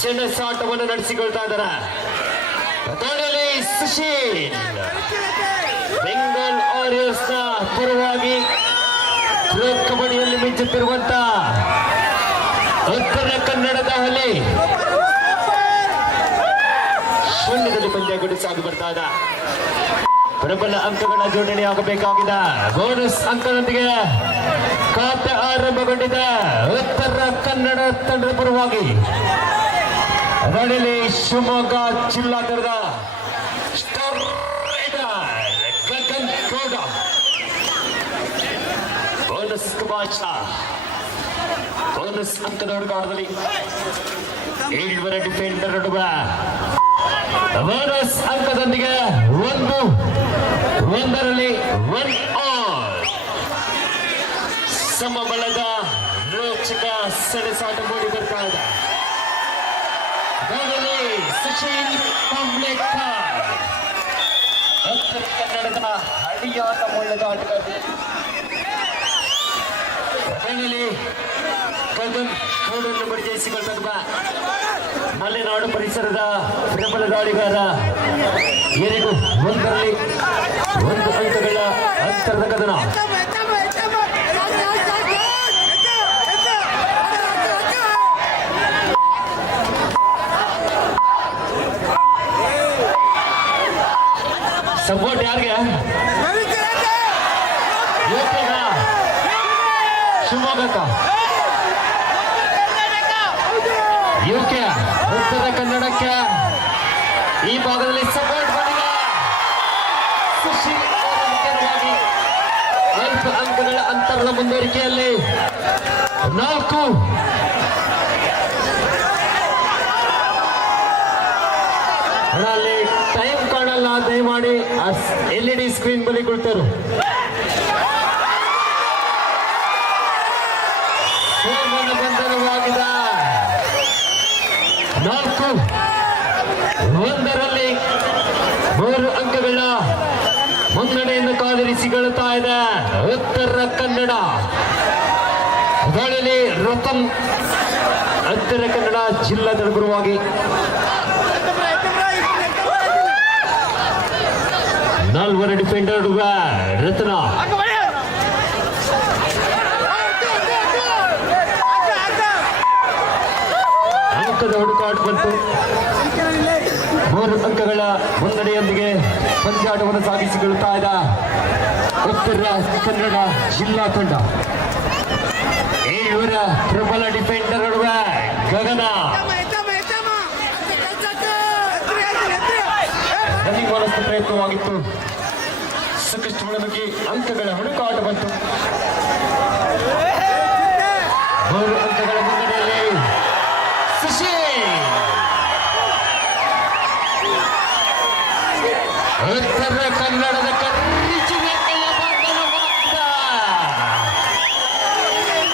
ಸೆಣಸಾಟವನ್ನು ನಡೆಸಿಕೊಳ್ತಾ ಇದ್ದಾರೆ. ಅದರಲ್ಲಿ ಸುಶೀಲ್ ಬೆಂಗಾಲ್ ವಾರಿಯರ್ಸ್ ನ ಪರವಾಗಿ ಪ್ರೊ ಕಬಡ್ಡಿಯಲ್ಲಿ ಮಿಂಚುತ್ತಿರುವಂತ ಉತ್ತರ ಕನ್ನಡದ ಹಳ್ಳಿ ಶೂನ್ಯದಲ್ಲಿ ಪಂದ್ಯ ಸಾಗಿ ಬರ್ತಾ ಇದೆ. ಪ್ರಬಲ ಅಂಕಗಳ ಜೋಡಣೆ ಆಗಬೇಕಾಗಿದೆ. ಬೋನಸ್ ಅಂಕದೊಂದಿಗೆ ಖಾತೆ ಆರಂಭಗೊಂಡಿದೆ ಉತ್ತರ ಕನ್ನಡ ತಂಡದ ಪರವಾಗಿ. ಅದರಲ್ಲಿ ಶಿವಮೊಗ್ಗ ಜಿಲ್ಲಾ ತಂಡದ star raider Gagan Gowda bonus ಬಾಚ ಬೋನಸ್ ಅಂಕದ ಹುಡುಗಾಟದಲ್ಲಿ 7 ಡಿಫೆಂಡರ್ ನಡುವೆ ಬೋನಸ್ ಅಂಕದೊಂದಿಗೆ ಒಂದರಲ್ಲಿ 1 ಆಲ್. ಸಮಬಲದ ರೋಚಕ ಸೆಣಸಾಟ ಮೂಡಿ ಬರ್ತಾ ಇದೆ. ಸುಶೀಲ್ ಕಂಬ್ಲೇಕರ್ ಉತ್ತರ ಕನ್ನಡದ ಹಳಿಯಾದ ಮೊಳ್ಳದ ಆಟಗಾರ. ಗಗನ್ ಗೌಡನ್ನು ಪರಿಚಯಿಸಿಕೊಳ್ತಾ ಮಲೆನಾಡು ಪರಿಸರದ ಪ್ರಬಲ ದಾಳಿಗಾರ. 1 ಅಂಕಗಳ ಅಂತರದ ಕದನ. ಸಪೋರ್ಟ್ ಯಾರಿಗೆ? ಶಿವಮೊಗ್ಗಕ್ಕ ಯುಕೆ ಉತ್ತರ ಕನ್ನಡಕ್ಕೆ ಈ ಭಾಗದಲ್ಲಿ ಸಪೋರ್ಟ್ ಮಾಡಿದ ಸುಶೀಲ್ ಮುಖ್ಯವಾಗಿ 5 ಅಂಕಗಳ ಅಂತರದ ಮುಂದುವರಿಕೆಯಲ್ಲಿ 4 ಅಲ್ಲಿ ಟೈಮ್ ಕಾಣಲ್ಲ, ದಯಮಾಡಿ LED ಸ್ಕ್ರೀನ್ ಬಳಿ ಕೊಡ್ತಾರೆ. ಬಂಧನವಾಗಿದೆ 4-1ರಲ್ಲಿ 3 ಅಂಕಗಳ ಮುನ್ನಡೆಯನ್ನು ಕಾದಿರಿಸಿಕೊಳ್ಳುತ್ತಾ ಇದೆ ಉತ್ತರ ಕನ್ನಡ. ಗಾಳಿಯಲ್ಲಿ ರತನ್ ಉತ್ತರ ಕನ್ನಡ ಜಿಲ್ಲಾ ತಡಗುರುವಾಗಿ 4 ಡಿಫೆಂಡರ್ ರತ್ನ ಅಂಕದ ಹುಡುಕಾಟ ಬಂತು. 3 ಅಂಕಗಳ ಮುನ್ನಡೆಯೊಂದಿಗೆ ಪಂದ್ಯಾಟವನ್ನು ಸಾಗಿಸಿಕೊಳ್ಳುತ್ತಾ ಇದೆ ಉತ್ತರ ಕನ್ನಡ ಜಿಲ್ಲಾ ತಂಡ. 7 ಪ್ರಬಲ ಡಿಫೆಂಡರ್ ನಡುವೆ ಗಗನ ಪ್ರಯತ್ನವಾಗಿತ್ತು. ಸಾಕಷ್ಟು ಒಳಗೆ ಅಂಕಗಳ ಹುಡುಕಾಟ ಬಂತು. 3 ಅಂಕಗಳ ಮುನ್ನಡೆಯಲ್ಲಿ ಸುಶೀಲ್ ಉತ್ತರ ಕನ್ನಡದ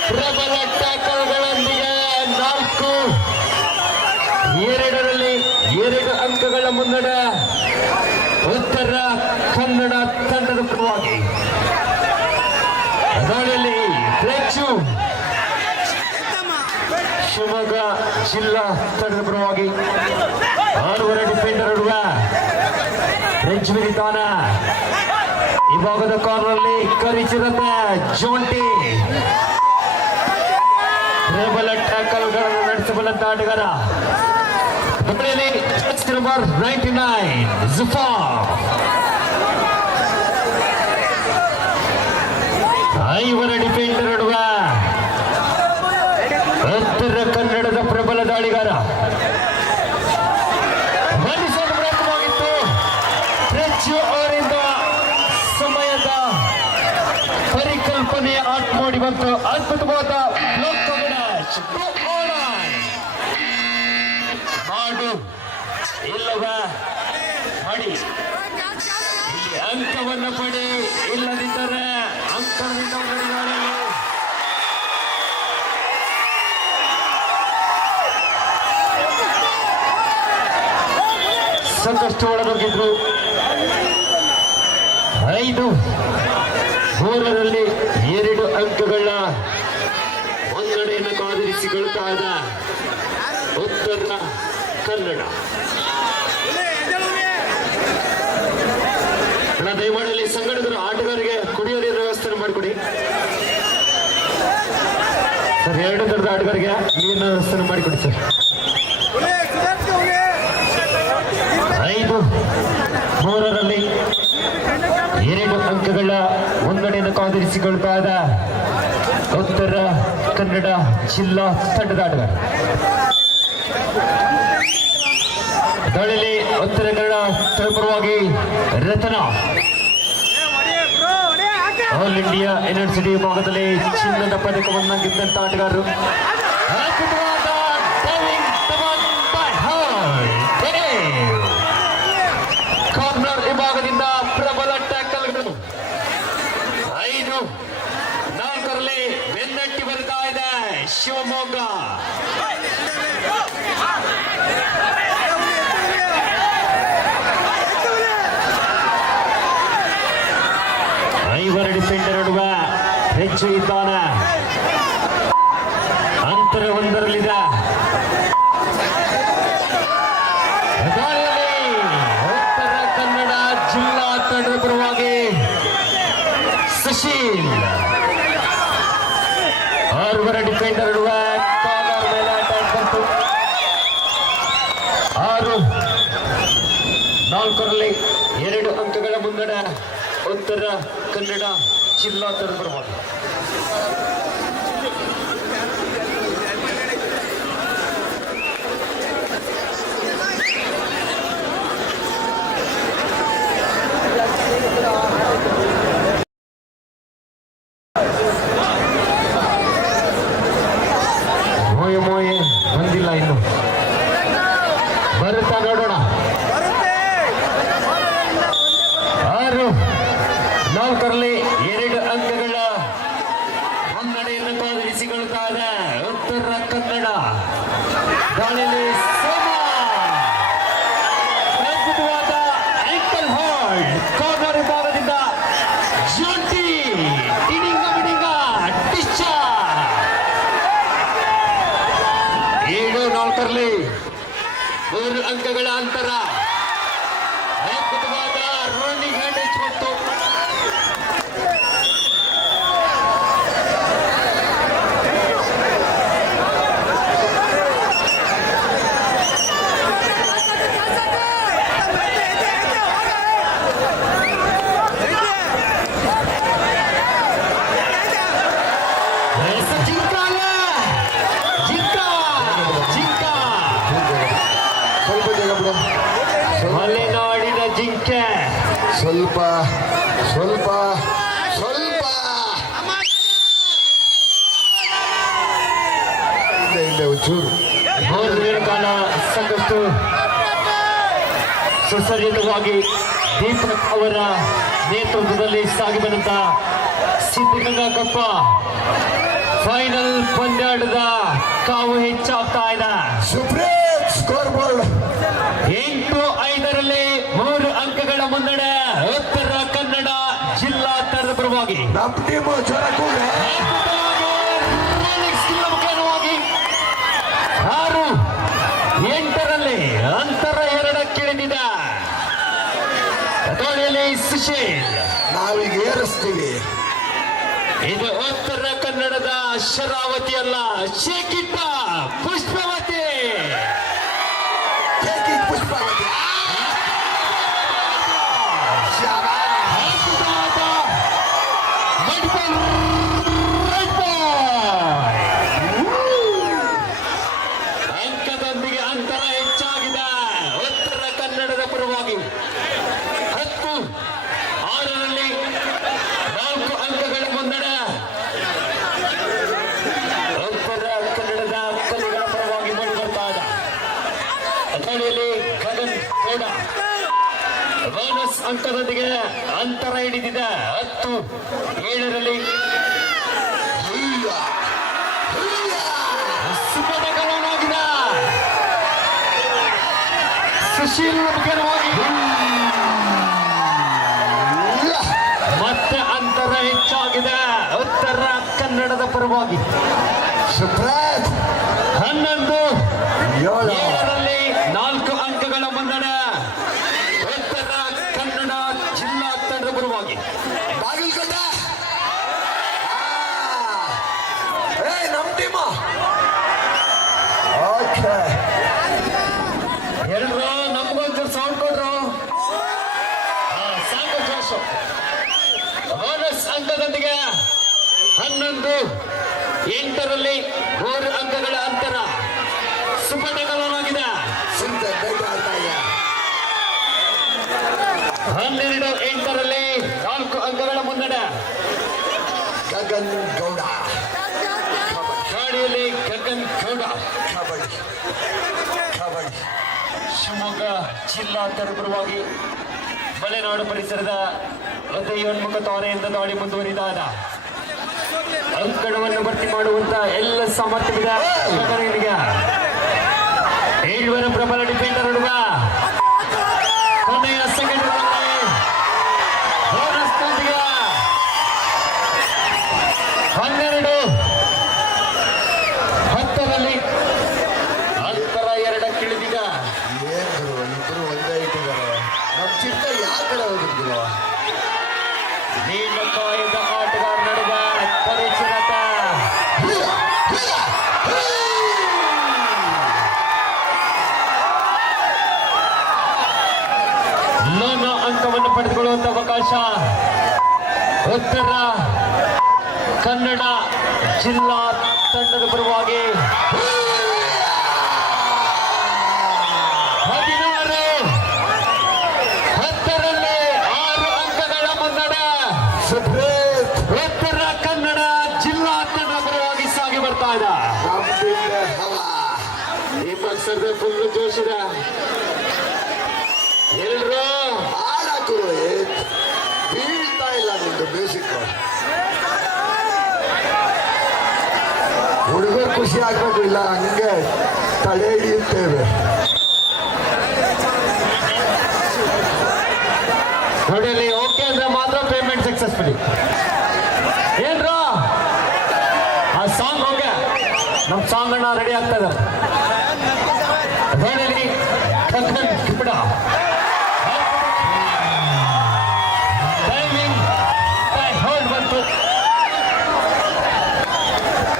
ಪ್ರಬಲ ಟ್ಯಾಕಲ್ಗಳೊಂದಿಗೆ 4-2ರಲ್ಲಿ 2 ಅಂಕಗಳ ಮುನ್ನಡೆ ಉತ್ತರ ಕನ್ನಡ ತಂಡದ ಪರವಾಗಿ. ದಾಳಿಯಲ್ಲಿ ಫ್ಲೆಕ್ಸು ಶಿವಮೊಗ್ಗ ಜಿಲ್ಲಾ ತಂಡದ ಪರವಾಗಿ 6 ಡಿಫೆಂಡರ್ ನಡುವೆ ಫ್ರೆಂಚ್ ವಿಧಾನ. ಈ ಭಾಗದ ಕಾರ್ನಲ್ಲಿ ಕರಿಚಿದಂತೆ ಜೋಂಟಿ ಪ್ರಬಲ ಟ್ಯಾಕಲ್ಗಳನ್ನು ನಡೆಸಬಲ್ಲಂತ ಆಟಗಾರ. ನಂಬರ್ 99 ಜುಫಾರ್. 5 ಡಿಫೆಂಡರ್ ನಡುವೆ ಉತ್ತರ ಕನ್ನಡದ ಪ್ರಬಲ ದಾಳಿಗಾರ. ಬಂಧಿಸುವ ಪ್ರಯತ್ನವಾಗಿತ್ತು ಫ್ರೆಂಚ್ ಅವರಿಂದ. ಸಮಯದ ಪರಿಕಲ್ಪನೆಯ ಆಟ ಮಾಡಿ ಬಂತು. ಅದ್ಭುತವಾದ ಮಾಡು ಇಲ್ಲವ ಮಾಡಿ ಇಲ್ಲಿ ಅಂಕವನ್ನು ಪಡೆ, ಇಲ್ಲದಿದ್ದರೆ ಅಂಕದಿಂದ ಸಾಕಷ್ಟು ಒಳಗೋಗಿದ್ರು. 5-3ರಲ್ಲಿ 2 ಅಂಕಗಳ ಮುನ್ನಡೆಯನ್ನು ಕಾದಿರಿಸಿಕೊಳ್ತಾ ಇದ್ದ ಉತ್ತರ ಉತ್ತರ ಕನ್ನಡ. ದಯಮಾಡಿ ಇಲ್ಲಿ ಸಂಘಟಕರು ಆಟಗಾರರಿಗೆ ಕುಡಿಯೋ ನೀರಿನ ವ್ಯವಸ್ಥೆ ಮಾಡಿಕೊಡಿ ಸರ್. 2 ತರದ ಆಟಗಾರರಿಗೆ ನೀರಿನ ವ್ಯವಸ್ಥೆ ಮಾಡಿಕೊಡಿ ಸರ್. 5-3ರಲ್ಲಿ 2 ಅಂಕಗಳ ಮುನ್ನಡೆಯನ್ನು ಕಾದಿರಿಸಿಕೊಳ್ತಾ ಇದ್ದ ಉತ್ತರ ಕನ್ನಡ ಜಿಲ್ಲಾ ತಂಡದ ಆಟಗಾರ. ದಾಳಿಯಲ್ಲಿ ಉತ್ತರ ಕನ್ನಡ ಪರವಾಗಿ ರತನ ಆಲ್ ಇಂಡಿಯಾ ಯೂನಿವರ್ಸಿಟಿ ವಿಭಾಗದಲ್ಲಿ ಚಿನ್ನದ ಪದಕವನ್ನು ಗೆದ್ದಂತ ಆಟಗಾರರು. ಕಾರ್ನರ್ ವಿಭಾಗದಿಂದ ಪ್ರಬಲ ಟ್ಯಾಕಲ್ಗಳು. 5-4ರಲ್ಲಿ ಬೆನ್ನಟ್ಟಿ ಬರ್ತಾ ಇದೆ ಶಿವಮೊಗ್ಗ. ಐವರು ಡಿಫೆಂಡರ್ ನಡುವೆ ಹೆಚ್ಚು ಇದ್ದಾನೆ. ಅಂತರ 1ರಲ್ಲಿದೆ. ಉತ್ತರ ಕನ್ನಡ ಜಿಲ್ಲಾ ತಂಡದ ಪರವಾಗಿ ಸುಶೀಲ್. 6 ಡಿಫೆಂಡರ್ ನಡುವೆ ಕಾರ್ನರ್ ಮೇಲೆ ಅಟ್ಯಾಕ್ ಬಂತು. 6-4ರಲ್ಲಿ 2 ಅಂಕಗಳ ಮುನ್ನಡೆ ಉತ್ತರ ಕನ್ನಡ ಜಿಲ್ಲಾ ತಂಡದ ಪರವಾಗಿ. ಮೋಯೆ ಬಂದಿಲ್ಲ ಇನ್ನು, ಬರುತ್ತಾ ನೋಡೋಣ. 6-4ರಲ್ಲಿ 2 ಅಂಕಗಳ ಮುನ್ನಡೆಯನ್ನು ಕಾದಿರಿಸಿಕೊಳ್ತಾ ಇದೆ ಉತ್ತರ ಕನ್ನಡ. ದಾಳಿಯಲ್ಲಿ ಅದ್ಭುತವಾದ ಆಂಕಲ್ ಹೋಲ್ಡ್. ಕಾರ್ನರ್ ವಿಭಾಗದಿಂದ ಜೋಟಿ ಟಿಡಿಂಗ ಬಿಡಿಂಗ ಡಿಸ್ಚಾರ್ಜ್. 7-4ರಲ್ಲಿ 3 ಅಂಕಗಳ ಅಂತರ. ಅದ್ಭುತವಾದ ರನ್ನಿಂಗ್ ಹ್ಯಾಂಡೇಜ್ ಮತ್ತು ಮಲೆನಾಡಿನ ಜಿಂಕೆ. ಸ್ವಲ್ಪ ಸ್ವಲ್ಪ ಸ್ವಲ್ಪ ಹಿಂದೆ ಒಂಚೂರು 3 ದಿನಗಳ ಕಾಲ ಸಾಕಷ್ಟು ಸುಸಜ್ಜಿತವಾಗಿ ದೀಪಕ್ ಅವರ ನೇತೃತ್ವದಲ್ಲಿ ಸಾಗಿ ಬಂದಂತ ಸಿದ್ಧಗಂಗಾ ಕಪ್ಪ ಫೈನಲ್ ಪಂದ್ಯಾಟದ ಕಾವು ಹೆಚ್ಚಾಗ್ತಾ ಇದೆ. ಸುಪ್ರೀಂ ಸ್ಕೋರ್ ಬೋರ್ಡ್ 8-5ರಲ್ಲಿ 3 ಅಂಕಗಳ ಮುನ್ನಡೆ ಉತ್ತರ ಕನ್ನಡ ಜಿಲ್ಲಾ ತಂಡದ ಪರವಾಗಿ. ನಮ್ಮ ಟೀಮು ಜ್ವರ ಕೂಡ ಮುಖ್ಯವಾಗಿ 6-8ರಲ್ಲಿ ಅಂತರ 2ಕ್ಕಿಳಿದಿದೆ. ದಾಳಿಯಲ್ಲಿ ಸುಶೀಲ್. ನಾವೀಗ ಏರಿಸ್ತೀವಿ. ಇದು ಉತ್ತರ ಕನ್ನಡದ ಶರಾವತಿ ಅಲ್ಲ, ಶೇಕಿಟ್ಟ ಪುಷ್ಪವತಿ. ಪುಷ್ಪಾವತಿ ಅಂಕದೊಂದಿಗೆ ಅಂತರ ಹೆಚ್ಚಾಗಿದೆ ಉತ್ತರ ಕನ್ನಡದ ಪರವಾಗಿ. 10-6ರಲ್ಲಿ 4 ಅಂಕಗಳ ಮುನ್ನಡೆ ಉತ್ತರ ಕನ್ನಡದ ಕಲಿಗಳ ಪರವಾಗಿ ಮೂಡಿ ಬರ್ತಾ ಇದೆ. ದಾಳಿಯಲ್ಲಿ ಗಗನ್ ಗೌಡ ಬೋನಸ್ ಅಂಕದೊಂದಿಗೆ ಅಂತರ ಹಿಡಿದಿದೆ. 10-7ರಲ್ಲಿ ಸುಪಟಕಲನಾಗಿದೆ ಸುಶೀಲ್ ಮುಖ್ಯವಾಗಿ. ಮತ್ತೆ ಅಂತರ ಹೆಚ್ಚಾಗಿದೆ ಉತ್ತರ ಕನ್ನಡದ ಪರವಾಗಿ. ಸುಪ್ರೀಂ 11 ಏಳು. 7ರಲ್ಲಿ 4 ಅಂಕಗಳ ಮುನ್ನಡೆ ಉತ್ತರ ಕನ್ನಡ ಜಿಲ್ಲಾ ತಂಡದ ಪರವಾಗಿ. ಬಾಗಲಕೋಟೆ ನಮ್ ಟೀಮ್. ಓಕೆ ಎಲ್ರು ನಮ್ಗೊಂಚೂರು ಸೌಂಡ್ ಕೊಡ್ರು. ಸಾಕು ಜೋಶು. ಬೋನಸ್ ಅಂಕದೊಂದಿಗೆ 11, 8ರಲ್ಲಿ 3 ಅಂಕಗಳ ಅಂತರ ಸುಪಟಕಲವಾಗಿದೆ. ಸುಂದರ ಬೇಟ ಆಡ್ತಾ ಇದೆ. 12, 8ರಲ್ಲಿ 4 ಅಂಕಗಳ ಮುನ್ನಡೆ. ಗಗನ್ ಗೌಡ ಗಾಡಿಯಲ್ಲಿ ಗಗನ್ ಗೌಡ. ಕಬಡ್ಡಿ ಕಬಡ್ಡಿ. ಶಿವಮೊಗ್ಗ ಜಿಲ್ಲಾ ತರಪರವಾಗಿ ಮಲೆನಾಡು ಪರಿಸರದ ಹೃದಯೋನ್ಮುಖ ತಾರೆಯಿಂದ ದಾಳಿ ಮುಂದುವರಿದಾದ ಅಂಕಣವನ್ನು ಭರ್ತಿ ಮಾಡುವಂತ ಎಲ್ಲ ಸಾಮರ್ಥ್ಯವಿದೆ ಗಗನಿಗೆ. 7 ಪ್ರಬಲ ಡಿಫೆಂಡರ್ ಹುಡುಗ ಕೊನೆಯ ಸೆಕೆಂಡ್ಗಳಲ್ಲಿ ಬೋನಸ್ನೊಂದಿಗೆ 12, 10ರಲ್ಲಿ ಅಂತರ 2 ಇಳಿದಿದೆ. ಏನ್ ಗುರು ಇಬ್ರು ಒಂದೇ ಇಟ್ಟಿದ್ದಾರೆ. ನಮ್ ಚಿಕ್ಕ ಯಾವ ಕಡೆ ಹೋಗಿದ್ರು? ನೀಲಕಾಯದ ಆಟಗಾರ ನಡುವ ಪರಿಚಿತ ಲೋನ ಅಂಕವನ್ನು ಪಡೆದುಕೊಳ್ಳುವಂತ ಅವಕಾಶ ಉತ್ತರ ಕನ್ನಡ ಜಿಲ್ಲಾ ತಂಡದ ಪರವಾಗಿ. 16, 10ರಲ್ಲಿ 6 ಅಂಕಗಳ ಮುನ್ನಡೆ ಸುಪ್ರೀತ್ ಉತ್ತರ ಕನ್ನಡ ಜಿಲ್ಲಾ ತಂಡ ಪರವಾಗಿ ಸಾಗಿ ಬರ್ತಾ ಇದೆ. ನಮ್ ಟೀಮ್ ಹವಾ. ಈ ಮತ್ಸರದ ಫುಲ್ ಜೋಶಿದ ಎಲ್ರು ಆಡಾಕು ಬೀಳ್ತಾ ಇಲ್ಲ ನಿಂದು ಮ್ಯೂಸಿಕ್. ಹುಡುಗರು ಖುಷಿ ಆಗ್ಬೇಕು, ಇಲ್ಲ ಹಂಗೆ ತಡೆ ಹಿಡಿಯುತ್ತೇವೆ. ನೋಡಿ ಅಲ್ಲಿ ಓಕೆ ಅಂದ್ರೆ ಮಾತ್ರ ಪೇಮೆಂಟ್ ಸಕ್ಸಸ್ಫುಲಿ. ಏನ್ರು ಆ ಸಾಂಗ್ ಹೋಗ್ಯ ನಮ್ ಸಾಂಗ್ ಅಣ್ಣ ರೆಡಿ ಆಗ್ತಾ ಇದ್ದಾರೆ. ನೋಡಿ ಕಕ್ಕನ್ ಕಿಪಿಡ ಟೈಮಿಂಗ್ ಹೋಲ್ಡ್ ಬಂತು.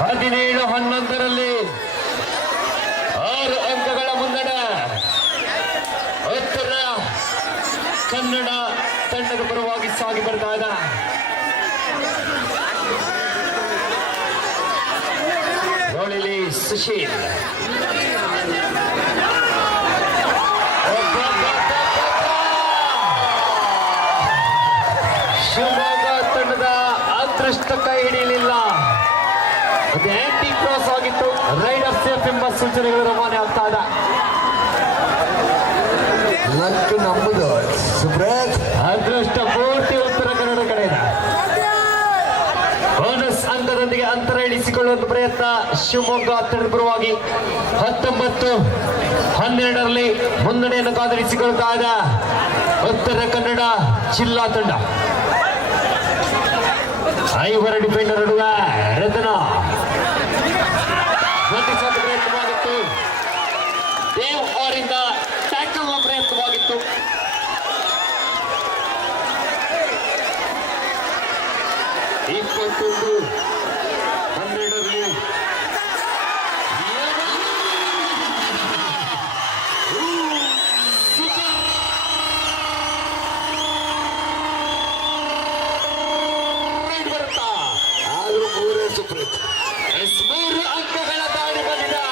17, 11ರಲ್ಲಿ 6 ಅಂಕಗಳ ಮುನ್ನಡೆ ಉತ್ತರ ಕನ್ನಡ ತಂಡದ ಪರವಾಗಿ ಸಾಗಿ ಬರ್ತಾ ಇದೆ. ನೋಡಿಲಿ ಸುಶೀಲ್ ಶಿವಮೊಗ್ಗ ತಂಡದ ಅದೃಷ್ಟ ಕೈ ಹಿಡಿಯಲಿಲ್ಲ. ಅದು ಆಂಟಿ ಕ್ರಾಸ್ ಆಗಿತ್ತು. ರೈಡರ್ ಸೇಫ್ ಎಂಬ ಸೂಚನೆಗಳು ರವಾನೆ ಆಗ್ತಾ ಇದೆ. ಲಕ್ ನಮ್ಮದು ಸುಪ್ರೀತ್. ಅದೃಷ್ಟ ಪೂರ್ತಿ ಉತ್ತರ ಕನ್ನಡ ಕಡೆ ಇದೆ. ಬೋನಸ್ ಅಂಕದೊಂದಿಗೆ ಅಂತರ ಇಳಿಸಿಕೊಳ್ಳುವಂತ ಪ್ರಯತ್ನ ಶಿವಮೊಗ್ಗ ತಂಡದ ಪರವಾಗಿ. 19, 12ರಲ್ಲಿ ಮುನ್ನಡೆಯನ್ನು ಕಾದಿರಿಸಿಕೊಳ್ತಾ ಇದೆ ಉತ್ತರ ಕನ್ನಡ ಜಿಲ್ಲಾ ತಂಡ. 5 ಡಿಫೆಂಡರ್ ನಡುವ ರತನ ಬಂಧಿಸುವಂತ ಪ್ರಯತ್ನವಾಗಿತ್ತು. ದೇವ್ ಅವರಿಂದ ಟ್ಯಾಕಲ್ ಪ್ರಯತ್ನವಾಗಿತ್ತು. ಇಪ್ಪತ್ತೊಂದು 12ರಲ್ಲಿ ಬರುತ್ತಾ ಆದ್ರೂ ಮೂರೇ ಸುಪ್ರೀತ್. 3 ಅಂಕಗಳ ದಾಳಿ ಬಂದಿದೆ.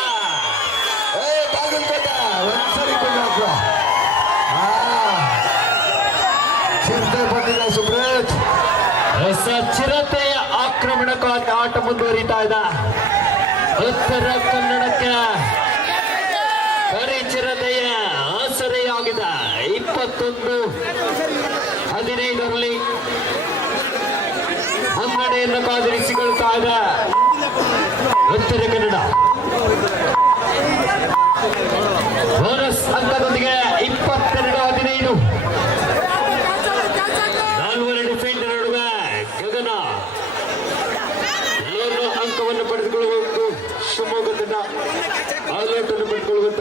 ಬಾಗಲಕೋಟೆ ಒಂದ್ಸರಿ ಕೊಂಡ್ರು. ಚಿರತೆ ಬಂದಿದೆ ಸುಪ್ರೀತ್. ಚಿರತೆಯ ಆಕ್ರಮಣಕಾರಿ ಆಟ ಮುಂದುವರಿತಾ ಇದೆ. ಉತ್ತರ ಕನ್ನಡಕ್ಕೆ ಪರಿಚಿರತೆಯ ಆಸರೆಯಾಗಿದೆ. 21, 15ರಲ್ಲಿ ಮುನ್ನಡೆಯನ್ನು ಕಾದಿರಿಸಿಕೊಳ್ತಾ ಇದೆ ಉತ್ತರ ಕನ್ನಡ. ಬೋನಸ್ ಅಂಕದೊಂದಿಗೆ 22, 15. 4 ಡಿಫೆಂಡರ್ ನಡುವೆ ಗಗನ ಲೋನ್ ಅಂಕವನ್ನು ಪಡೆದುಕೊಳ್ಳುವುದು ಶಿವಮೊಗ್ಗ ತಂಡ. ಆಲೋಟನ್ನು ಪಡೆದುಕೊಳ್ಳುವಂತ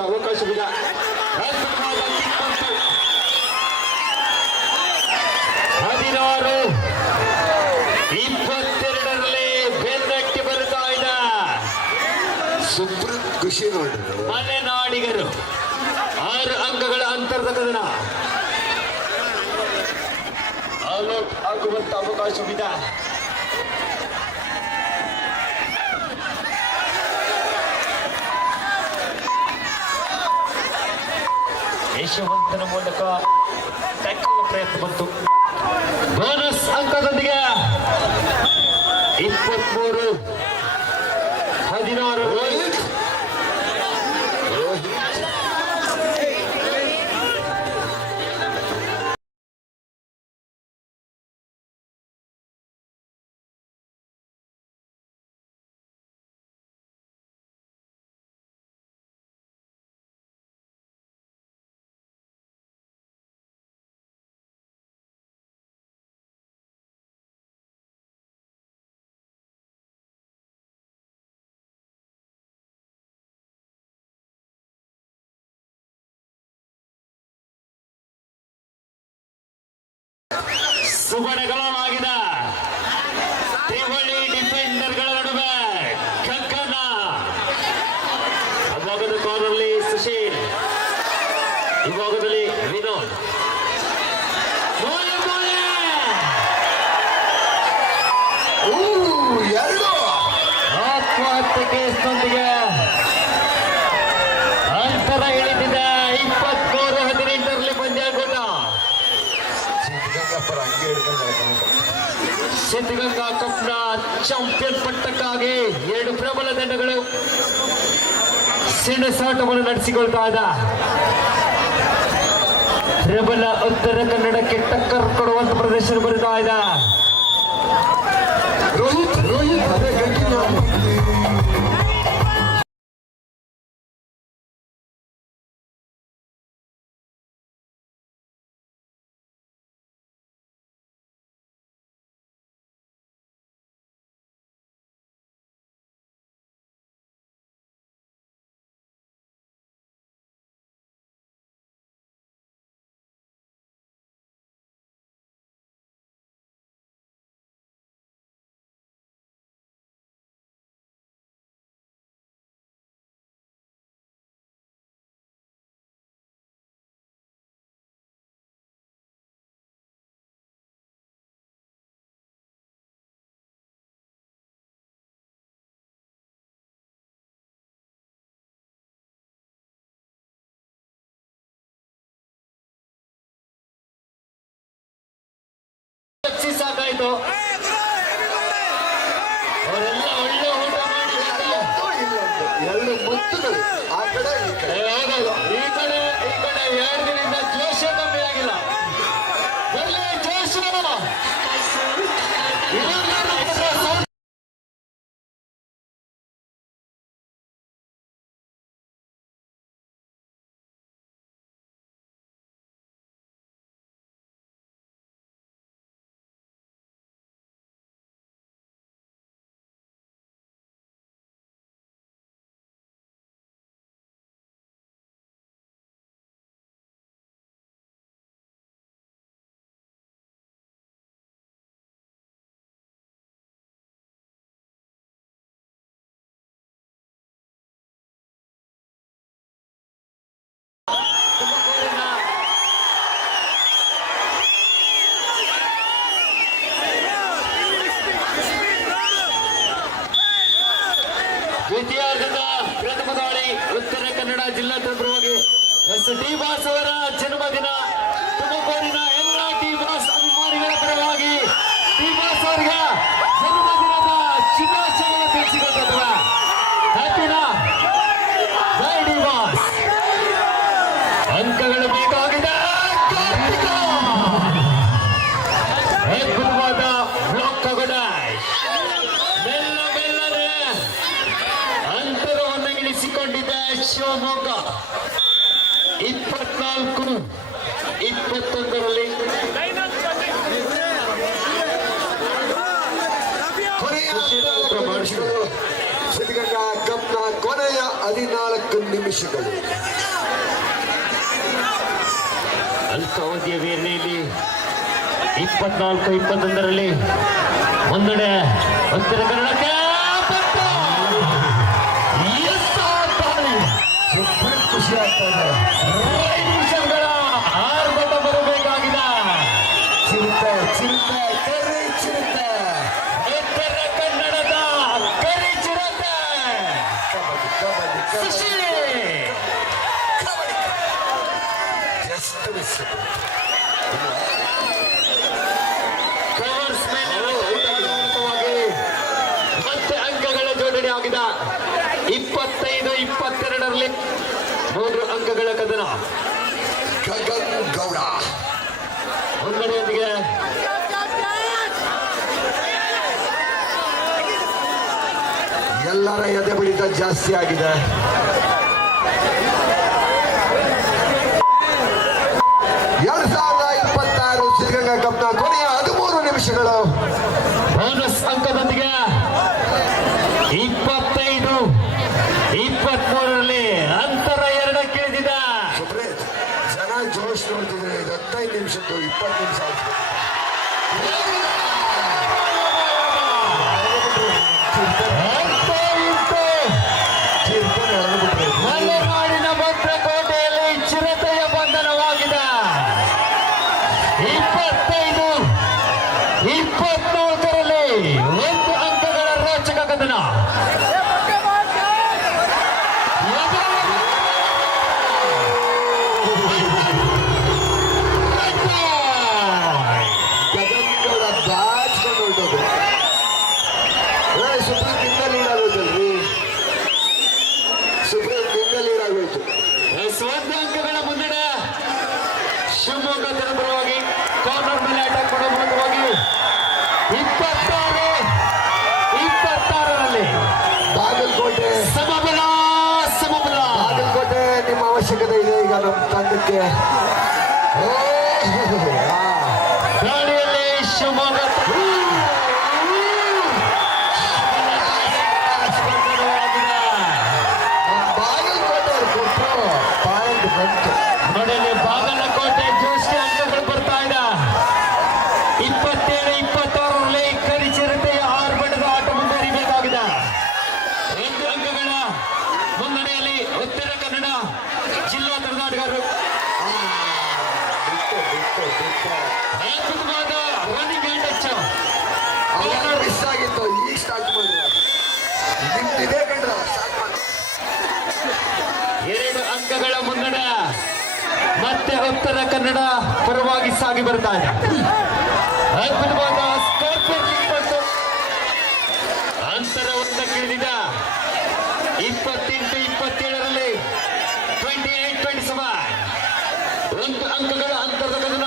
ಸುಬ್ರು ಖುಷಿ ನೋಡ್ರಿ. ಮಲೆನಾಡಿಗರು 6 ಅಂಕಗಳ ಅಂತರದ ಕದನ ಆಲ್ಔಟ್ ಆಗುವಂತ ಅವಕಾಶವಿದೆ. ಯಶವಂತನ ಮೂಲಕ ಟ್ಯಾಕಲ್ ಪ್ರಯತ್ನ ಬಂತು. ಬೋನಸ್ ಅಂಕದೊಂದಿಗೆ 23-16. ರೋಹಿತ್ ಸುವರ್ಣಗಳಾಗಿದ ತ್ರಿವಳಿ ಡಿಫೆಂಡರ್ಗಳ ನಡುವೆ ಕಕ್ಕನ ಅಭಾಗದ ಕಾರ್ನಲ್ಲಿ ಸುಶೀಲ್, ವಿಭಾಗದಲ್ಲಿ ವಿನೋದ್. ಎರಡು ಆತ್ಮಹತ್ಯೆ ಕೇಸ್ನೊಂದಿಗೆ ಅಂತರ ಇಳಿದಿದೆ. 23-18 ಪಂದ್ಯಾಕೂಟ. ಸಿದ್ಧಗಂಗಾಪುರ ಹಂಗೆ ಹಿಡ್ಕೊಂಡು ಸಿದ್ಧಗಂಗಾ ಕಪ್ನ ಚಾಂಪಿಯನ್ ಪಟ್ಟಕ್ಕಾಗಿ 2 ಪ್ರಬಲ ತಂಡಗಳು ಸೆಣಸಾಟವನ್ನು ನಡೆಸಿಕೊಳ್ತಾ ಇದ್ದ. ಪ್ರಬಲ ಉತ್ತರ ಕನ್ನಡಕ್ಕೆ ಟಕ್ಕರ್ ಕೊಡುವಂತ ಪ್ರದರ್ಶನ ಬರ್ತಾ ಇದ್ದ. ರೋಹಿತ್ ಅದೇ ಗಟ್ಟಿ ಸಾಕಾಯ್ತು. ಅವರೆಲ್ಲ ಒಳ್ಳೆ ಊಟ ಮಾಡಿ ಎರಡು ಮುತ್ತುಗಳು ಆ ಕಡೆ ಈ ಕಡೆ. ಈ ಕಡೆ 2 ದಿನದಿಂದ ಜೋಶ ಕಮ್ಮಿ ಆಗಿಲ್ಲ. ಒಳ್ಳೆ ಜೋಶ. ದ್ವಿತೀಯಾರ್ಧದ ಪ್ರಥಮ ದಾಳಿ ಉತ್ತರ ಕನ್ನಡ ಜಿಲ್ಲಾ ತಂತ್ರವಾಗಿ ಡಿ ಬಾಸ್ ಅವರ ಜನ್ಮದಿನ. ತುಮಕೂರಿನ ಎಲ್ಲ ಡಿ ಬಾಸ್ ಅಭಿಮಾನಿಗಳ ಪರವಾಗಿ ಡಿ ಬಾಸ್ ಅವರಿಗೆ ಜನ್ಮದಿನದ ಶುಭಾಶಯಗಳು ತಿಳಿಸಿಕೊಟ್ಟಿರುವ ಹ್ಯಾಪಿನ ಜೈ ಡಿ ಬಾಸ್. ಅಂಕಗಳು ಬೇಕಾಗಿದೆ. ಅದ್ಭುತವಾದ ಬ್ಲಾಕ್ ಡ್ಯಾಶ್. ಮೆಲ್ಲನೆ ಅಂತರವನ್ನು ಇಳಿಸಿಕೊಂಡಿದ್ದ ಶಿವಮೊಗ್ಗ 24-21 ಸಿದ್ಧಗಂಗಾ ಕಪ್ನ ಕೊನೆಯ 14 ನಿಮಿಷಗಳು. ಅಲ್ಪಾವಧಿಯ ವೇಳೆಯಲ್ಲಿ 24-21 ಮುನ್ನಡೆ ಉತ್ತರ ಕನ್ನಡಕ್ಕೆ. Yes! ನಿಮಿಷಗಳ ಆರ್ಭಟ ಬರಬೇಕಾಗಿದ ಚಿರತೆ ಚಿರತೆ ಕರಿ ಚಿರತೆ ಉತ್ತರ ಕನ್ನಡದ ಕರಿ ಚಿರತೆ ಕಬಡ್ಡಿ ಕಬಡ್ಡಿ ಸುಶಿ ಕಬಡ್ಡಿ ಜಸ್ಟ್ ಮಿಸ್ ಕವರ್ಸ್ ಮೇಲೆ ರಚನಾತ್ಮಕವಾಗಿ ಮತ್ತೆ ಅಂಕಗಳ ಜೋಡಣೆ ಆಗಿದೆ 25-22ರಲ್ಲಿ 3 ಅಂಕಗಳ ಕದನ ಗಗನ್ ಗೌಡ ಮುನ್ನಡೆಯೊಂದಿಗೆ ಎಲ್ಲರ ಎದೆ ಬಡಿತ ಜಾಸ್ತಿ ಆಗಿದೆ 2026 ಸಿದ್ಧಗಂಗಾ ಕಪ್ನ ಕೊನೆಯ 13 ನಿಮಿಷಗಳು ಬೋನಸ್ ಅಂಕದೊಂದಿಗೆ 25-23ರಲ್ಲಿ ಅಂತರ 2ಕ್ಕೆ ಇಳಿದಿದೆ ಸುಪ್ರೀತ್ ಜನ ಜೋಶ್ ನೋಡ್ತಿದ್ರೆ 15 ನಿಮಿಷದ್ದು 20 ನಿಮಿಷ ಆಯ್ತು. ಚಿರತೆ ಎಳೆದ್ಬಿಟ್ರು. ಮಲೆನಾಡಿನ ಭದ್ರಕೋಟೆಯಲ್ಲಿ ಚಿರತೆಯ ಬಂಧನವಾಗಿದೆ 25-24ರಲ್ಲಿ 1 ಅಂಕಗಳ ರೋಚಕ ಕದನ ಗಗನ್ ಗೌಡ ಬಾಚ್ಕೊಂಡು ಹೊರಟೋದು. ಸುಪ್ರೀತ್ ನಿಂದ ಲೀಡ್ ಆಗೋಯ್ತಲ್ರಿ ಸುಪ್ರೀತ್ ನಿಂದ ಲೀಡ್ ಆಗೋಯ್ತು. ಸ್ವಂತ ಅಂಕಗಳ ಮುನ್ನಡೆ ಶಿವಮೊಗ್ಗ ಪರವಾಗಿ ಕಾರ್ನರ್ ಮೇಲೆ ಅಟ್ಯಾಕ್ ಮಾಡೋ ಮೂಲಕವಾಗಿ 26-26ರಲ್ಲಿ ಬಾಗಲಕೋಟೆ ಸಮಬಲ ಬಾಗಲಕೋಟೆ ನಿಮ್ಮ ಅವಶ್ಯಕತೆ ಇದೆ ಈಗ ನಮ್ಮ ತಂಡಕ್ಕೆ. ಓ, ಆ. ಗಾಡಿಯಲ್ಲಿ ಶಿವಮೊಗ್ಗ ಸ್ಪರ್ಧೆಯಾಗಿದೆ. ಬಾಗಲಕೋಟೆ ಅವ್ರು ಕೊಟ್ಟರು ಪಾಯಿಂಟ್ ಬಂತು. ನೋಡಲಿ ಬಾಗಲಕೋಟೆ ಜೋಶ್ಗೆ ಅಂಕಗಳು ಬರ್ತಾ ಇದೆ 27-26ರಲ್ಲಿ ಕರಿ ಚಿರತೆಯ ಆರ್ಭಟದ ಆಟ ಮುಂದುವರಿಬೇಕಾಗಿದೆ 2 ಅಂಕಗಳ ಮುನ್ನಡೆಯಲ್ಲಿ ಉತ್ತರ ಕನ್ನಡ ಜಿಲ್ಲಾ ತಂಡಗಾರರು ಬಿಟ್ಟು ಅದ್ಭುತವಾದ ರನ್ನಿಂಗ್ ಹ್ಯಾಂಡ್ ಟಚ್ ಅವಾಗ ಮಿಸ್ ಆಗಿತ್ತು ಈಗ ಸ್ಟಾರ್ಟ್ ಮಾಡಿದ್ರು ನಿಮ್ದಿದೆ ಕಂಡ್ರ ಸ್ಟಾರ್ಟ್ ಮಾಡಿ 2 ಅಂಕಗಳ ಮುನ್ನಡೆ ಮತ್ತೆ ಉತ್ತರ ಕನ್ನಡ ಪರವಾಗಿ ಸಾಗಿ ಬರ್ತಾ ಇದೆ ಅದ್ಭುತವಾದ ಸ್ಕಾರ್ಪಿಯನ್ ಕಿಕ್ ಬಂತು ಅಂತರ 1ಕ್ಕೆ ಇಳಿದಿದ 28-27ರಲ್ಲಿ 28-27 1 ಅಂಕಗಳ ಅಂತರದ ಕದನ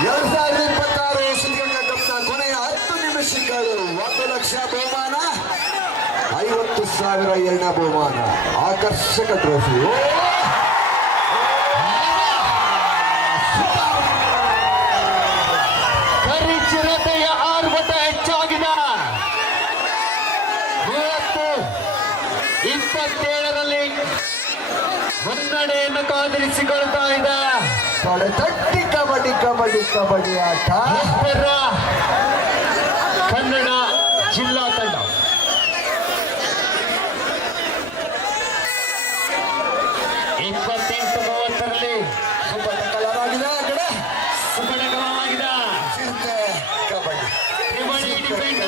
2026 ಸಿದ್ಧಗಂಗಾ ಕಪ್ನ ಕೊನೆಯ 10 ನಿಮಿಷಗಳು 1 ಲಕ್ಷ ಬಹುಮಾನ 50,000 ಎರಡನೇ ಬಹುಮಾನ ಆಕರ್ಷಕ ಟ್ರೋಫಿ. ಕರಿ ಚಿರತೆಯ ಆರ್ಭಟ ಹೆಚ್ಚಾಗಿದೆ 30-27ರಲ್ಲಿ ಮುನ್ನಡೆಯನ್ನು ಕಾದಿರಿಸಿಕೊಳ್ತಾ ಇದೆ ತಟ್ಟಿ ಕಬಡ್ಡಿ ಕಬಡ್ಡಿ ಕಬಡ್ಡಿ ಆಟ. ಉತ್ತರ ಕನ್ನಡ ಜಿಲ್ಲಾ ತಂಡ 28-30ರಲ್ಲಿ ಸುಬ್ಬಣ್ಣ ಕಲರ್ ಆಗಿದೆ ಆ ಕಡೆ ಸುಪಡಕವಾಗಿದೆ ಚಿರತೆ ಕಬಡ್ಡಿ ತ್ರಿವಳಿ ಡಿಫೆಂಡ್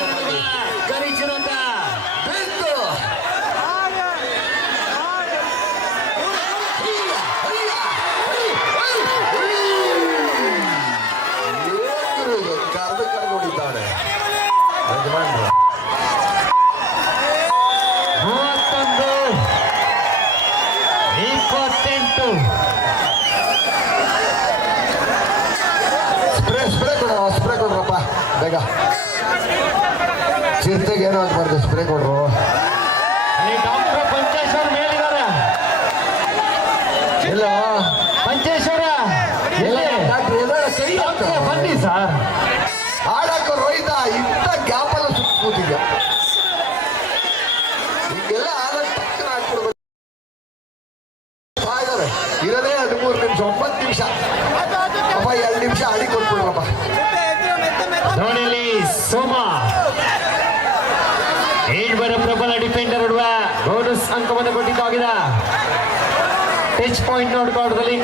ಕರಿ ಚಿರತೆ ಬಿದ್ದು ಕರೆದು ಹೊಡಿತಾನೆ ಯಜಮಾನ್ರು. 31-28 ಸ್ಪ್ರೇ ಕೊಡ್ರಪ್ಪ ಬೇಗ. ಚಿರತೆಗೆ ಏನೋ ಆಗ್ಬಾರ್ದು ಸ್ಪ್ರೇ ಕೊಡ್ರು. ಈ ಡಾಕ್ಟರ್ ಪಂಚೇಶ್ವರ ಮೇಲಿದ್ದಾರೆ ಇಲ್ಲ ಪಂಚೇಶ್ವರ ಎಲ್ಲಿ ಡಾಕ್ಟ್ರ್ ಎಲ್ಲರ ಕೈ ಡಾಕ್ಟ್ರೆ, ಬನ್ನಿ ಸರ್ ಆಡಾಕೋ ರೋಹಿತ ಇಂಥ ಗ್ಯಾಪಲ್ಲ ಸುತ್ತ ಕೂತಿದ್ಯ ಹಿಂಗೆಲ್ಲ ಆದ ತಕ್ಷಣ ಹಾಕ್ಬಿಡ್ಬೇಕು. ಇದಾರೆ ಇರೋದೇ 13 ನಿಮಿಷ 9 ನಿಮಿಷ ಅಪ್ಪ 2 ನಿಮಿಷ ಆಡಿ ಕೊಟ್ಬಿಡ್ರಪ್ಪ. ನೋಡಿ ಸೋಮ 8 ಪ್ರಬಲ ಡಿಫೆನ್ಸ್ ಮ್ಯಾಚ್ ಪಾಯಿಂಟ್ ನೋಡ್ಕೊಳ್ಳೋದ್ರಲ್ಲಿ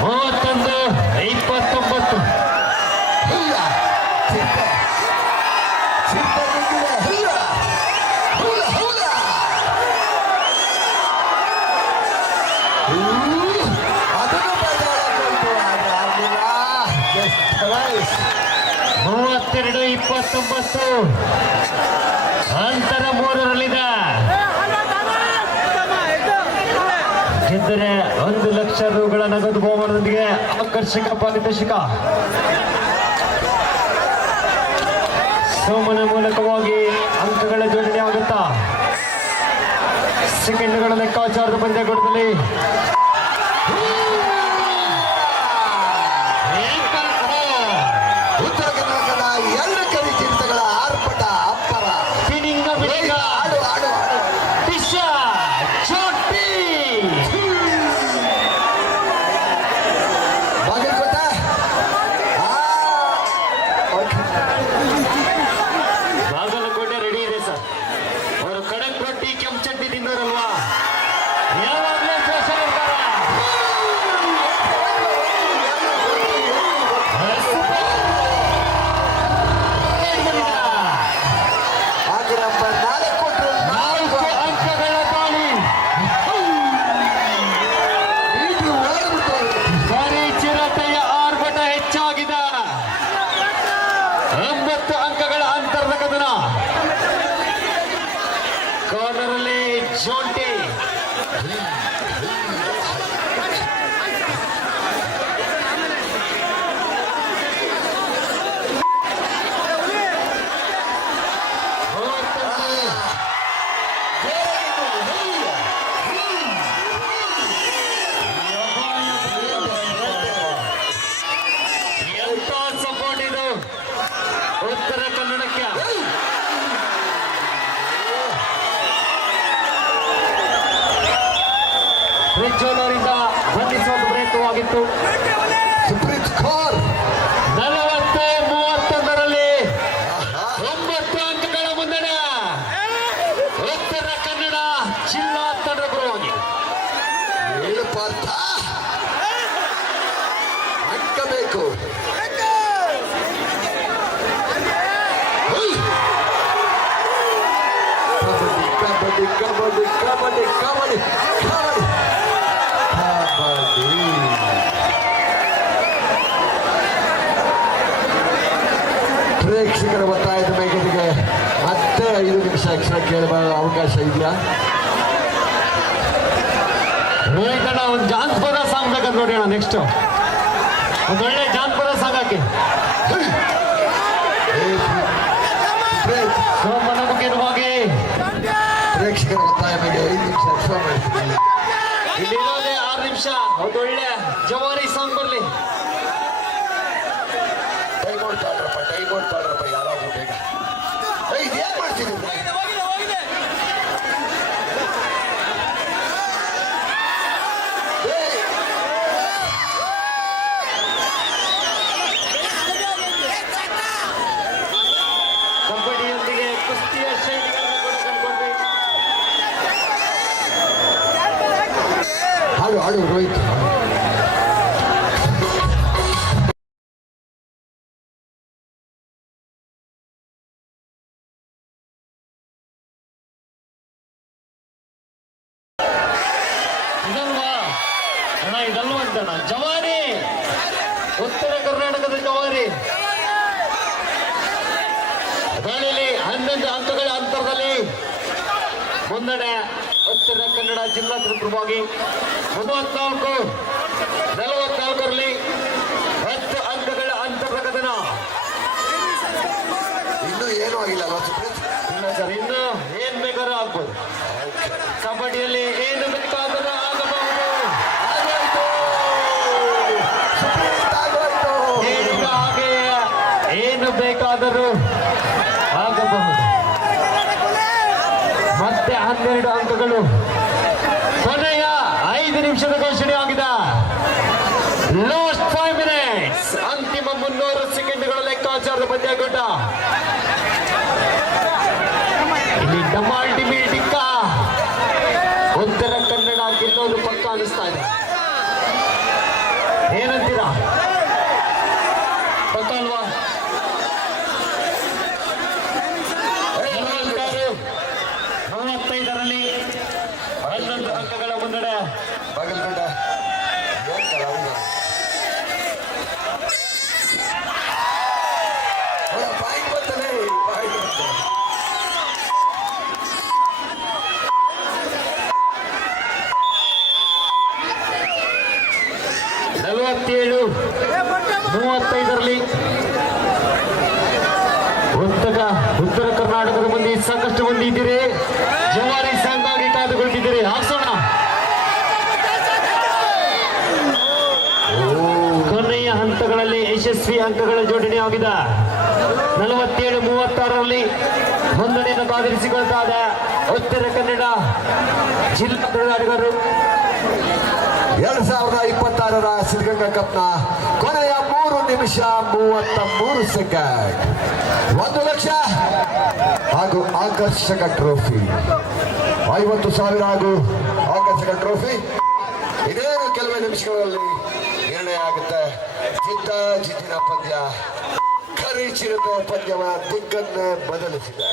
31-29. ಹುಲ್ಲ ಚಿಂತೆ ಚಿಂತೆ ನುಗ್ಗಿದೆ. ಹುಲ್ಲ ಹುಲ್ಲ ಹುಲ್ಲ ಅದನ್ನು ಬದಲಾಯಿತು. ಆದ್ರೆ ಆಗಲಿಲ್ಲ. Just twice. 32-29. ಅಂತರ 3ರಲ್ಲಿದೆ. ಗೆದ್ದರೆ 1 ಲಕ್ಷ ರುಗಳ ನಗದು ಬಹುಮಾನದೊಂದಿಗೆ ಆಕರ್ಷಕ ಪಾರಿತೋಷಿಕ. ಸೋಮನ ಮೂಲಕವಾಗಿ ಅಂಕಗಳ ಜೋಡಣೆ ಆಗುತ್ತಾ ಸೆಕೆಂಡ್ಗಳ ಲೆಕ್ಕಾಚಾರದ ಪಂದ್ಯಕೂಟದಲ್ಲಿ ಉತ್ತರ ಕರ್ನಾಟಕದ 2 ಕರಿ ಚಿರತೆಗಳ ಆರ್ಭಟ ಅಪ್ಪರ. ಫೀಡಿಂಗ್ ಆಡು ಆಡು ಆಡು. ದಿಶಾ ಚೋಟಿ ಬಾಗಲಕೋಟೆ. ಬಾಗಲಕೋಟೆ ರೆಡಿ ಇದೆ ಸರ್. ಅವರು ಕಡಕ್ ರೊಟ್ಟಿ ಕೆಂಪು ಚಟ್ನಿ ತಿಂದವರಲ್ವಾ, ಯಾವಾಗಲೂ ಸ್ಪೆಷಲ್ ಇರ್ತಾರೆ. ಆಗ ನಂಬರ್ 4 ಕೊಟ್ಟರು. 4 ಅಂಕಗಳ ದಾಳಿ. ಇದು ಓಡ್ಬಿಟ್ಟು ಬರೀ ಚಿರತೆಯ ಆರ್ಭಟ ಹೆಚ್ಚಾಗಿದೆ. 9 ಅಂಕಗಳ ಅಂತರದ ಕದನ. ಕಾರ್ನರಲ್ಲಿ ಜೋಂಟಿ ಎಂತ ಸಪೋರ್ಟ್ ಇದು ಉತ್ತರ ಕನ್ನಡಕ್ಕೆ. ಪ್ರಜ್ವಲ್ ಅವರಿಂದ ಬಂಧಿಸುವ ಪ್ರಯತ್ನವಾಗಿತ್ತು. ಸುಪ್ರೀತ್ ಕೌರ್ 40-31ರಲ್ಲಿ 9 ಅಂಕಗಳ ಮುನ್ನಡೆ ಉತ್ತರ ಕನ್ನಡ ಜಿಲ್ಲಾ ತಂಡದ ಪರವಾಗಿ. ಏನು ಪಾರ್ಥ ಅಂಕ ಬೇಕು. ಕಬಡ್ಡಿ ಕಬಡ್ಡಿ ಕಬಡ್ಡಿ ಕಬಡ್ಡಿ ಕಬಡ್ಡಿ ಕಬಡ್ಡಿ. ಪ್ರೇಕ್ಷಕರ ಒತ್ತಾಯದ ಮೇರೆಗೆ ಮತ್ತೆ 5 ನಿಮಿಷ ಅಕ್ಷರ ಕೇಳುವ ಅವಕಾಶ ಇದೆಯಾ? ರೋಹಿತ್ ಅಣ್ಣ ಒಂದು ಜಾನಪದ ಸಾಂಗ್ ಬೇಕಂತ ನೋಡಿ ಅಣ್ಣ. ನೆಕ್ಸ್ಟ್ ಒಂದು ಒಳ್ಳೆ ಜಾನಪದ ಸಾಂಗ್ ಹಾಕಿ. ಸೋಮನ ಮುಖ್ಯವಾಗಿ ಪ್ರೇಕ್ಷಕರ ಒತ್ತಾಯ ಮೇಲೆ 5 ನಿಮಿಷ ಅಕ್ಷರ ಮಾಡ್ತೀನಿ. ಇಲ್ಲಿರೋದೇ 6 ನಿಮಿಷ. ಒಂದು ಒಳ್ಳೆ ಜವಾರಿ ಸಾಂಗ್ ಬರಲಿ. ಟೈಮ್ ಓಡ್ತಾಳ್ರಪ್ಪ ಯಾರಾದ್ರೂ ಬೇಗ. ಇದೇನ್ ಮಾಡ್ತಿದ್ದೀರಿ? ಏಯ್! ಕಬಡ್ಡಿಯೊಂದಿಗೆ ಕುಸ್ತಿಯ ಶೈಲಿಗಳನ್ನು ಕೂಡ ಕಂಡುಕೊಳ್ಬೇಕು. ಹಾಡು ಹಾಡು ರೋಹಿತ್. ಇದಲ್ವಾ ಅಣ್ಣ, ಇದಲ್ವ ಅಂತಣ್ಣ. ಜವಾರಿ ಉತ್ತರ ಕರ್ನಾಟಕದ ಜವಾರಿ ದಾಳಿಯಲ್ಲಿ 11 ಅಂಕಗಳ ಅಂತರದಲ್ಲಿ ಮುನ್ನಡೆ ಉತ್ತರ ಕನ್ನಡ ಜಿಲ್ಲಾ ತಂಡವಾಗಿ. 34-44ರಲ್ಲಿ 10 ಅಂಕಗಳ ಅಂತರದ ಕದನ. ಇನ್ನೂ ಏನೂ ಆಗಿಲ್ಲ ಅಲ್ವಾ ಸುಪ್ರೀತ್? ಇಲ್ಲ ಸರ್, ಇನ್ನು ಏನ್ ಬೇಕಾದ್ರೂ ಆಗ್ಬೋದು. ಕಬಡ್ಡಿಯಲ್ಲಿ ಏನು ಬೇಕಾದರೂ ಆಗಬಹುದು. ಆಗೋಯ್ತು ಸುಪ್ರೀತ್, ಆಗೋಯ್ತು. ಹೇಳಿದ ಹಾಗೆ ಏನು ಬೇಕಾದರೂ ಆಗಬಹುದು. ಮತ್ತೆ 12 ಅಂಕಗಳು. ಕೊನೆಯ 5 ನಿಮಿಷದ ಘೋಷಣೆ ಆಗಿದೆ. Last 5 minutes. ಅಂತಿಮ 300 ಸೆಕೆಂಡ್ಗಳ ಲೆಕ್ಕಾಚಾರದ ಪಂದ್ಯಾಕೂಟ. ಇಲ್ಲಿ ಡಮಾಲ್ ಡಿಮಿಲ್ ಡಿಕ್ಕ ಅನ್ನೋದು ಪಕ್ಕ ಅನಿಸ್ತಾ ಇದೆ. ಏನಂತೀರಾ? ಪಕ್ಕ ಅಲ್ವಾ? 35ರಲ್ಲಿ 11 ಅಂಕಗಳ ಮುನ್ನಡೆ. ಬಗಲ್ಗಂಡ ಬಾಯಿಗೆ ಬರ್ತಾನೆ, ಬಾಯಿಗೆ ಬರ್ತಾನೆ. 47-35ರಲ್ಲಿ ಉತ್ತರ ಕರ್ನಾಟಕದ ಮಂದಿ ಸಾಕಷ್ಟು ಮಂದಿ ಇದ್ದೀರಿ. ಜವಾರಿ ಸಾಂಗ್ ಆಗಿ ಕಾದುಕೊಳ್ತಿದ್ದೀರಿ. ಹಾಕ್ಸೋಣ. ಕೊನೆಯ ಹಂತಗಳಲ್ಲಿ ಯಶಸ್ವಿ ಅಂಕಗಳ ಜೋಡಣೆ ಆಗಿದೆ. 47-36ರಲ್ಲಿ ನೋಂದಣಿಯನ್ನು ಕಾದಿರಿಸಿಕೊಳ್ತಾ ಇದೆ ಉತ್ತರ ಕನ್ನಡ ಜಿಲ್ಲಾ ಕ್ರೀಡಾಳುಗಳು. 2026ರ ಸಿದ್ಧಗಂಗಾ ಕಪ್ನ ಕೊನೆಯ 3 ನಿಮಿಷ 33 ಸೆಕೆಂಡ್. 1 ಲಕ್ಷ ಹಾಗೂ ಆಕರ್ಷಕ ಟ್ರೋಫಿ, 50,000 ಹಾಗೂ ಆಕರ್ಷಕ ಟ್ರೋಫಿ ಇದೇನು ಕೆಲವೇ ನಿಮಿಷಗಳಲ್ಲಿ ನಿರ್ಣಯ ಆಗುತ್ತೆ. ಜಿದ್ದಿನ ಪಂದ್ಯ ಖರೀಚಿರದ ಪಂದ್ಯವ ದಿಕ್ಕನ್ನೇ ಬದಲಿಸಿದೆ.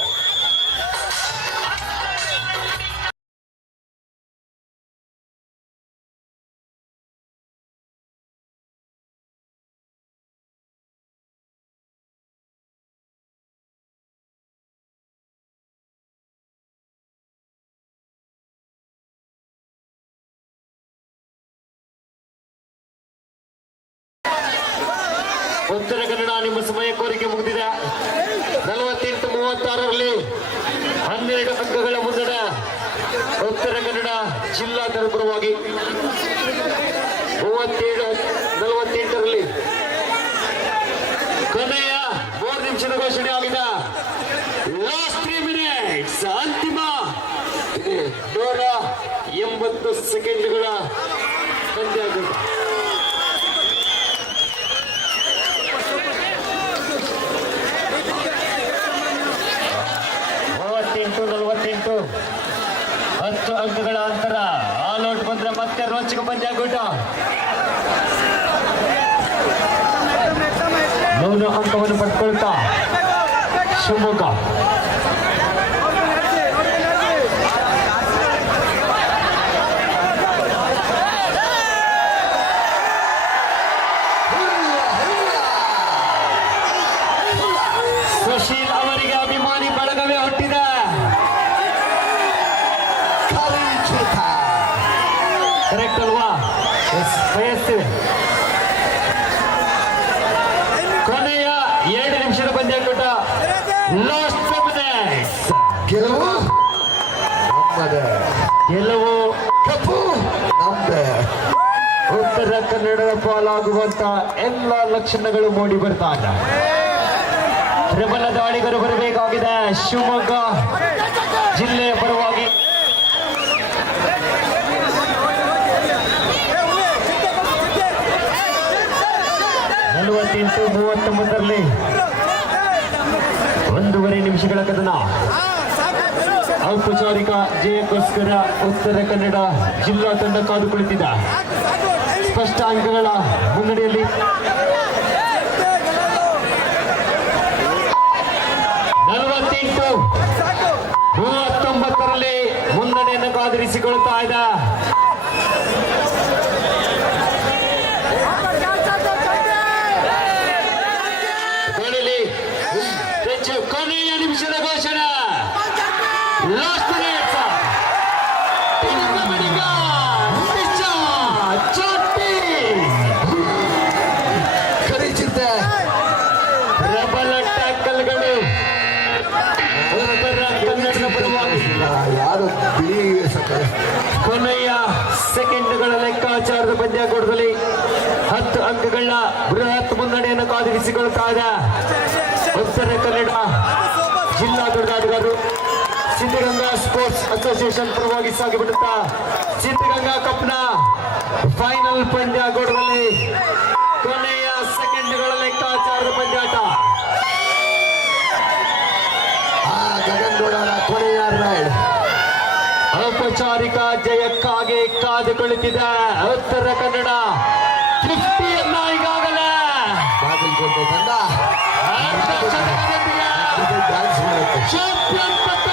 ಉತ್ತರ ಕನ್ನಡ ನಿಮ್ಮ ಸಮಯ ಕೋರಿಕೆ ಮುಗಿದಿದೆ. 48-36ರಲ್ಲಿ 12 ಅಂಕಗಳ ಮುನ್ನಡೆ ಉತ್ತರ ಕನ್ನಡ ಜಿಲ್ಲಾ ಪರವಾಗಿ. 37-48ರಲ್ಲಿ ಕೊನೆಯ 3 ನಿಮಿಷದ ಘೋಷಣೆ ಆಗಿದೆ. ಲಾಸ್ಟ್ 3 ಮಿನಿಟ್ಸ್, ಅಂತಿಮ 180 ಸೆಕೆಂಡ್ಗಳ ಪಂದ್ಯ ಆಗಿದೆ. 48-48, 10 ಅಂಕಗಳ ಅಂತರ. ಆಲ್ ಔಟ್ ಬಂದ್ರೆ ಮತ್ತೆ ರೋಚಕ ಪಂದ್ಯಾಕೂಟ. 9 ಅಂಕವನ್ನು ಪಡ್ಕೊಳ್ತಾ ಶಿವಮೊಗ್ಗ. ಸುಶೀಲ್ ಅವರಿಗೆ ಅಭಿಮಾನಿ ಬಳಗವೇ ಹುಟ್ಟಿದೆ. ಕರೆಕ್ಟ್ ಅಲ್ವಾ? ವಯಸ್ಸು ಕೊನೆಯ 2 ನಿಮಿಷದ ಪಂದ್ಯಾಕೂಟ. Last 5 minutes. ಗೆಲುವು ನಮ್ಮದೇ, ಗೆಲುವು ಕಪ್ಪು ನಮ್ಮದೇ. ಉತ್ತರ ಕನ್ನಡದ ಪಾಲಾಗುವಂತ ಎಲ್ಲ ಲಕ್ಷಣಗಳು ಮೂಡಿ ಬರ್ತಾ ಇದೆ. ಪ್ರಬಲ ದಾಳಿಗರು ಬರಬೇಕಾಗಿದೆ ಶಿವಮೊಗ್ಗ ಜಿಲ್ಲೆಯ ಪರವಾಗಿ. ನಲವತ್ತೆಂಟು 39ರಲ್ಲಿ 1.5 ನಿಮಿಷಗಳ ಕದನ. ಔಪಚಾರಿಕ ಜಯಕ್ಕೋಸ್ಕರ ಉತ್ತರ ಕನ್ನಡ ಜಿಲ್ಲಾ ತಂಡ ಕಾದು ಕುಳಿತಿದೆ. ಸ್ಪಷ್ಟ ಅಂಕಗಳ ಮುನ್ನಡೆಯಲ್ಲಿ 48-39ರಲ್ಲಿ ಮುನ್ನಡೆಯನ್ನು ಕಾದಿರಿಸಿಕೊಳ್ತಾ ಇದೆ. ಕೊನೆಯ ನಿಮಿಷದ ಘೋಷಣೆ. Last minutes. ಖರೀಚಿದ್ದೆ ಪ್ರಬಲ ಟ್ಯಾಕಲ್ಗಳು ಉತ್ತರ ಕನ್ನಡದ ಪರವಾಗಿ. ಯಾರು ಬಿಳಿ ಕೊನೆಯ ಸೆಕೆಂಡ್ಗಳ ಲೆಕ್ಕಾಚಾರದ ಪಂದ್ಯಾಕೂಟದಲ್ಲಿ 10 ಅಂಕಗಳ ಬೃಹತ್ ಮುನ್ನಡೆಯನ್ನು ಕಾದಿರಿಸಿಕೊಳ್ತಾ ಇದೆ ಉತ್ತರ ಕನ್ನಡ ಜಿಲ್ಲಾ ಕ್ರೀಡಾಳುಗಳು. ಸಿದ್ಧಗಂಗಾ ಸ್ಪೋರ್ಟ್ಸ್ ಅಸೋಸಿಯೇಷನ್ ಪರವಾಗಿ ಸಾಗಿಬಿಡುತ್ತಾ ಸಿದ್ಧಗಂಗಾ ಕಪ್ನ ಫೈನಲ್ ಪಂದ್ಯಾಕೂಟದಲ್ಲಿ ಕೊನೆಯ ಸೆಕೆಂಡ್ಗಳ ಲೆಕ್ಕಾಚಾರದ ಪಂದ್ಯಾಟ. ಗಗನ್ ಗೌಡರ ಕೊನೆಯ ರೈಡ್. ಔಪಚಾರಿಕ ಜಯಕ್ಕಾಗಿ ಕಾದುಕೊಳ್ಳುತ್ತಿದೆ ಉತ್ತರ ಕನ್ನಡ 50 ಈಗಾಗಲೇ ಬಾಗಲಕೋಟೆ ತಂಡ ಅರ್ಧ ಶತಕದೊಂದಿಗೆ ಡ್ಯಾನ್ಸ್ ಮಾಡುತ್ತೆ ಚಾಂಪಿಯನ್ ಪಟ್ಟ